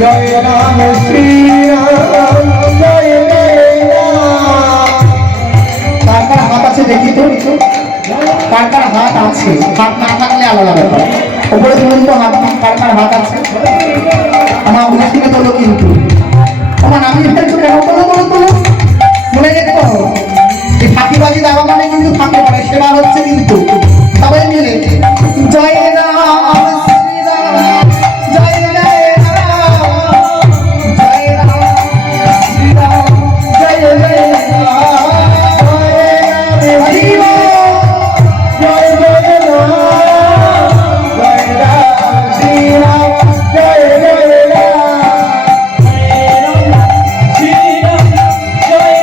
জয় রাম শ্রীরাম জয় জয় রাম। কার কার হাত আছে দেখি তো, কার কার হাত আছে? হাত না থাকলে আলাদা ব্যাপার, ওপরে তুলুন তো হাত, কার কার হাত আছে? আমার মুসলিমে তোলো কিন্তু, আমার আমি ফেলছো কেন? তোলো তোলো তোলো, মনে রেখো এই ফাঁকিবাজি দেওয়া মানে কিন্তু ফাঁকে পড়ে, সেবা হচ্ছে কিন্তু। সবাই মিলে জয় রাম শ্রীরাম জয় জয় রাম জয় রাম শ্রীরাম জয় জয় রাম জয় রাম জয় জয় রাম জয় রাম শ্রীরাম জয় জয়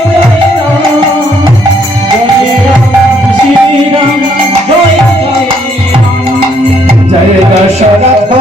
जय दशरथ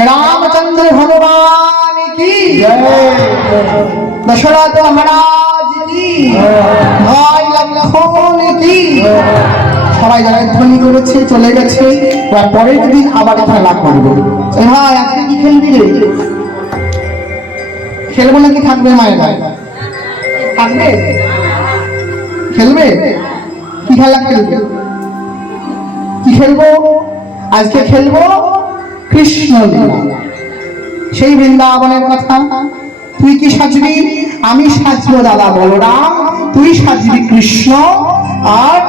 रामचंद्र भगवान की दशरथ महाराज की भाई लक्ष्मण की সবাই যারা ধ্বনি করেছে চলে গেছে, পরের দিন আবার খেলা করবো। ভাই আজকে কি খেলবি রে? খেলবো নাকি থাকবে মায়ের গায়ে? থাকবে? খেলবে? কি খেলা খেলবে? কি খেলবো আজকে? খেলবো কৃষ্ণ লীলা, সেই বৃন্দাবনের কথা। তুই কি সাজবি? আমি সাজবো দাদা বলরাম, তুই সাজবি কৃষ্ণ, আর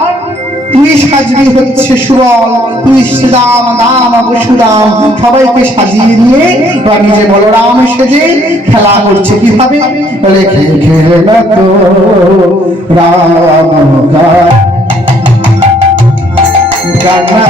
তুই সাজবি হচ্ছে সুবল, তুই শ্রীরাম দাম বসুরাম। সবাইকে সাজিয়ে নিয়ে এবার নিজে বলরাম সেজে খেলা করছে। কিভাবে? বলে খেলা তো রাম গানা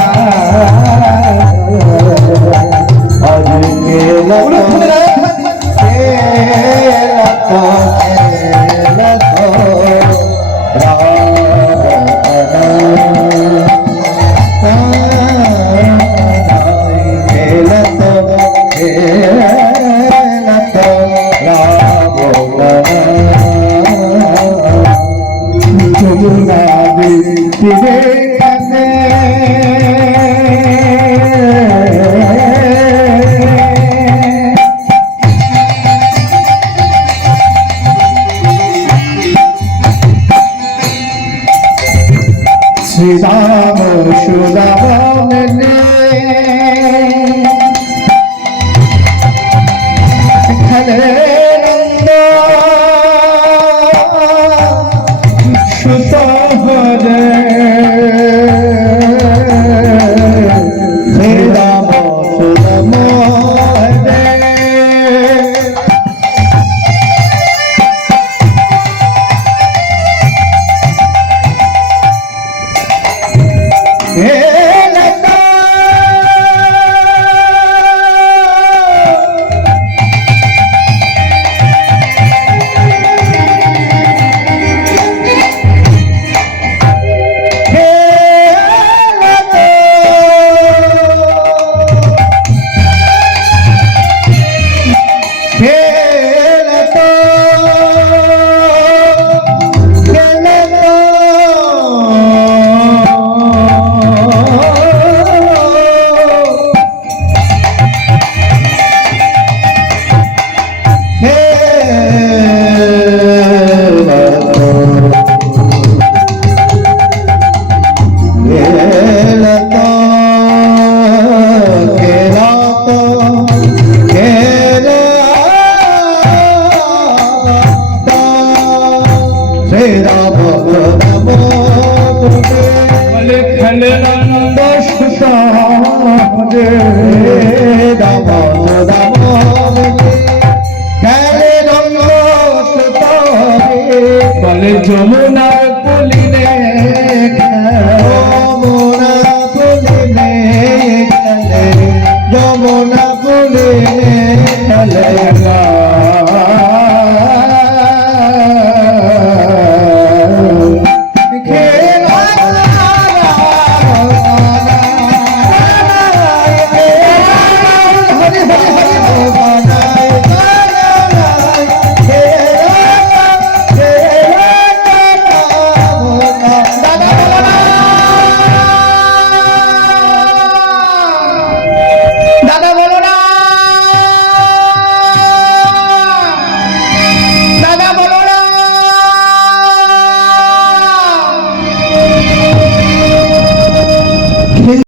श्रीराम सुदाम ने खले सुतो हरे श्रीराम सुदाम हरे রে